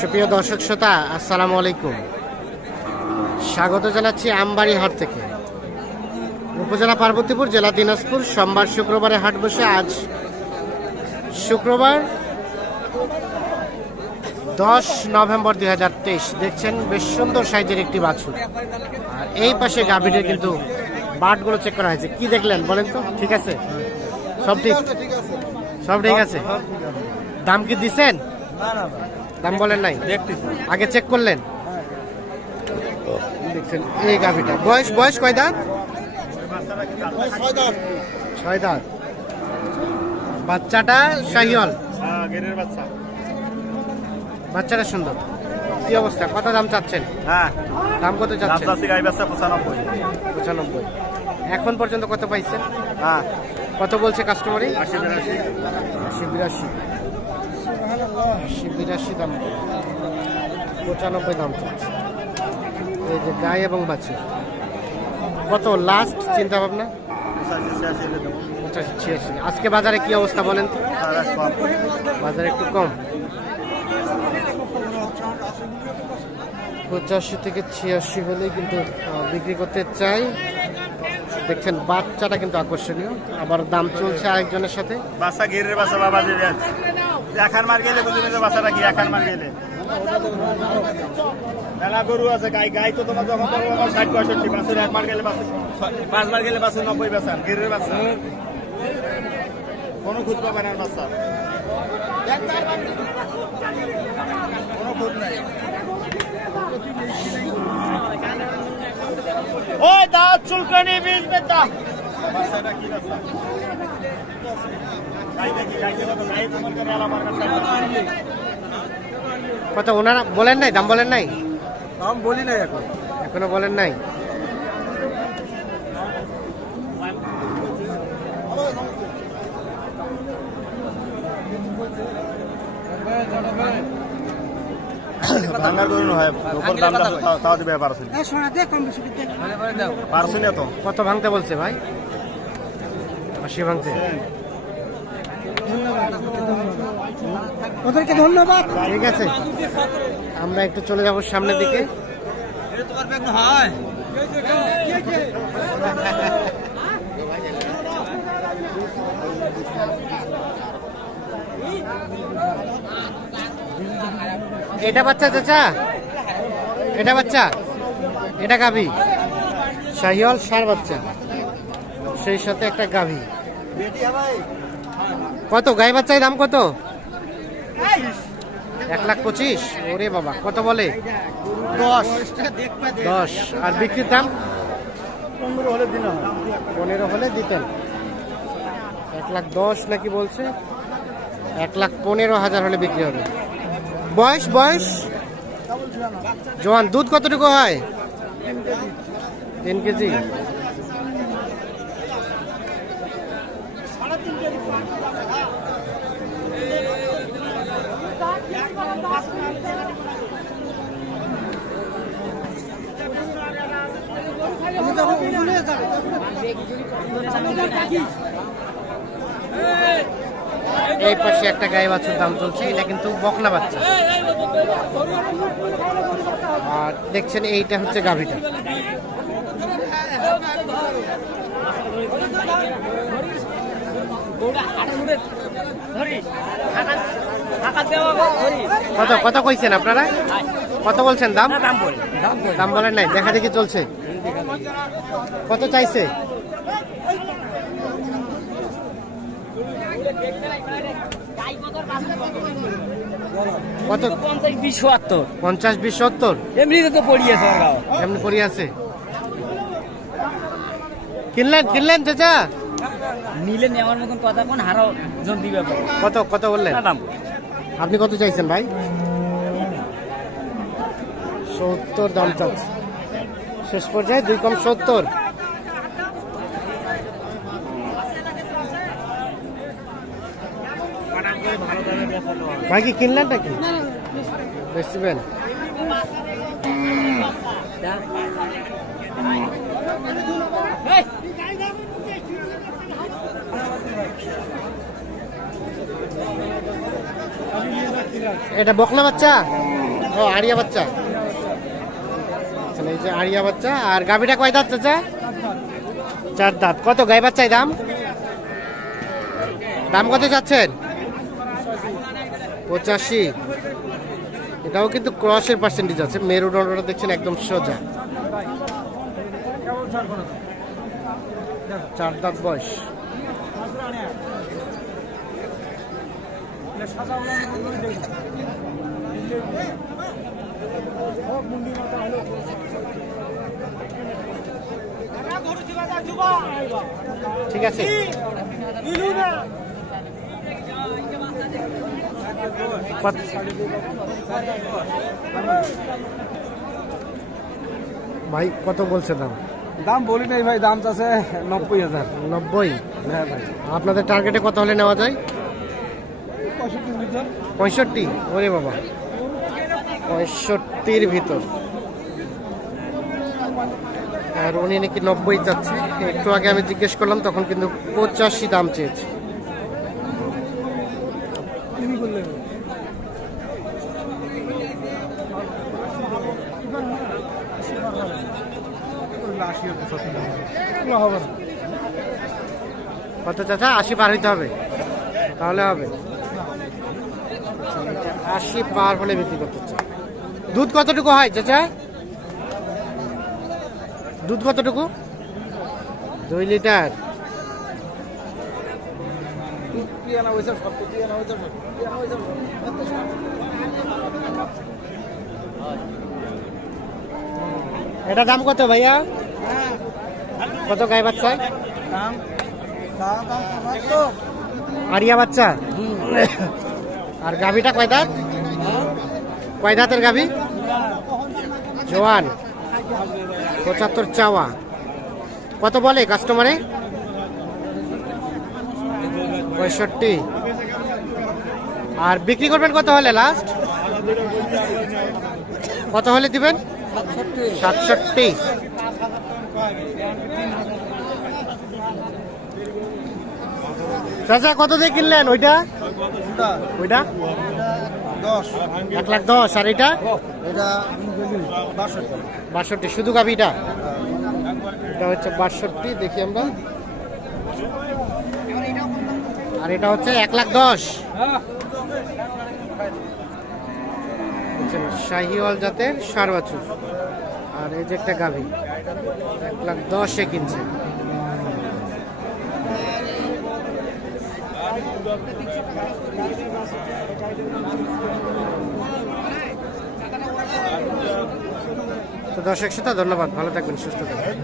সুপ্রিয় দর্শক শ্রোতা, আসসালামু আলাইকুম। স্বাগত জানাচ্ছি আমবাড়ি হাট থেকে। উপজেলা পার্বতীপুর, জেলা দিনাজপুর। সোমবার শুক্রবারে হাট বসে। আজ শুক্রবার 10 নভেম্বর 2023। দেখছেন বেশ সুন্দর সাইজের একটি বাছুর। আর এই পাশে গাভীদের কিন্তু বাটগুলো চেক করা হয়েছে। কি দেখলেন বলেন তো? ঠিক আছে, সব ঠিক, সব ঠিক আছে। দাম কি দিচ্ছেন? দাম বলেন নাই, আগে চেক করলেন? দেখছেন এই গাভীটা বয়স বয়স কয় দাঁত? 6 দাঁত। বাচ্চাটা শাহিওয়াল, বাচ্চাটা সুন্দর। কি অবস্থা? কত দাম চাচ্ছেন? দাম কত চাচ্ছেন? 95। এখন পর্যন্ত কত পাইছেন? কত বলছে কাস্টমারে? 80-82 দাম। 95 দাম চাচ্ছে। এই যে গায়ে এবং বাছুর কত লাস্ট চিন্তা ভাবনা? 85-86। আজকে বাজারে কি অবস্থা বলেন তো? বাজারে একটু কম। 85 থেকে 86 হলেই কিন্তু বিক্রি করতে চাই। দেখছেন বাচ্চাটা কিন্তু আকর্ষণীয়। আবার দাম চলছে আরেকজনের সাথে। বাচ্চা গিরের বাচ্চা বাবা যে এখান মার গেলে বুঝলি যে বাচ্চাটা কি এখান মার গেলে মেলা গরু আছে। গাই তো তোমার যখন 60-65 বাছুর, 1 মার গেলে বাছুর, 5 মার গেলে বাছুর 90 বেচান। গিরের বাচ্চা কোনো খুঁজ পাবে না বাচ্চা, কোনো খুঁজ নাই। ওই দাঁত চুলকানি বীজ বেতা বাচ্চাটা কি বাচ্চা? কত ওনারা বলেন নাই? দাম বলেন নাই? দাম বলি নাই, এখনো বলেন নাই। কত ভাঙতে বলছে ভাই? 80 ভাঙতে। ওদেরকে ধন্যবাদ। ঠিক আছে, আমরা একটু চলে যাব সামনের দিকে। এটা বাচ্চা চাচা, এটা বাচ্চা, এটা গাভী শাহিওয়াল ষাঁড় বাচ্চা, সেই সাথে একটা গাভী। কত গাই বাচ্চায় দাম কত? 1,25,000। ওরে বাবা, কত বলে? 10। আর বিক্রির দাম 15 হলে দিতেন। 1,10,000 নাকি বলছে? 1,15,000 হলে বিক্রি হবে। বয়স বয়স জোয়ান। দুধ কতটুকু হয়? 3 কেজি। এই পাশে একটা গাই বাছুর দাম চলছে। এটা কিন্তু বকনা বাচ্চা। আর দেখছেন এইটা হচ্ছে গাভীটা। কত কত কইছেন আপনারা? কত বলছেন দাম? দাম বলেন নাই, দেখা দেখি চলছে। কত চাইছে? কত? 50-20-70 এমনিতে তো পড়িয়েছে, এমনি পড়ি আছে। কিনলেন চাচা? নিলে নেওয়ার মতন কথা কোন হারাও জন দিবে। কত কত বললেন? আপনি কত চাইছেন ভাই? 70 দাম চাচ্ছে। শেষ পর্যায়ে 2 কম 70। ভাই কি কিনলেন নাকি বেচবেন? এটা বকনা বাচ্চা? ও আরিয়া বাচ্চা, এই যে আরিয়া বাচ্চা। আর গাভীটা কয় দাঁত চাচা? 4 দাঁত। কত গাই বাচ্চায় দাম? দাম কত চাচ্ছেন? 85। এটাও কিন্তু ক্রসের পার্সেন্টেজ আছে। মেরুদণ্ডটা দেখছেন একদম সোজা। 4 দাঁত বয়স। ঠিক আছে। ভাই কত বলছে দাম? দাম বলি নাই ভাই, দাম চাচ্ছে 90,000। 90? হ্যাঁ ভাই। আপনাদের টার্গেটে কত হলে নেওয়া যায়? 65? ওরে বাবা, 65-র ভিতর। আর উনি নাকি 90 চাচ্ছে। একটু আগে আমি জিজ্ঞেস করলাম, তখন কিন্তু 85 দাম চেয়েছে। কত চাচা? 80 পার হইতে হবে, তাহলে হবে। 80 পার হলে বিক্রি করতে চাই। দুধ কতটুকু হয় চাচা? দুধ কতটুকু? 2 লিটার। এটা দাম কত ভাইয়া? কত গাই বাচ্চা? আরিয়া বাচ্চা। আর গাভীটা কয় দাঁত? কয় দাঁতের গাভী? জোয়ান। 75 চাওয়া। কত বলে কাস্টমারে? 65। আর বিক্রি করবেন কত হলে লাস্ট? কত হলে দিবেন? 67। চাচা কত দিয়ে কিনলেন ওইটা? ওইটা 1,10,000। আর এটা? 62। শুধু গাভীটা? এটা হচ্ছে 62। দেখি আমরা। আর এটা হচ্ছে 1,10,000। শাহিওয়াল জাতের ষাঁড় বাছুর। আর এই যে একটা গাভী 1,10,000-এ কিনছে। তো দর্শক শ্রোতা, ধন্যবাদ। ভালো থাকবেন, সুস্থ থাকবেন।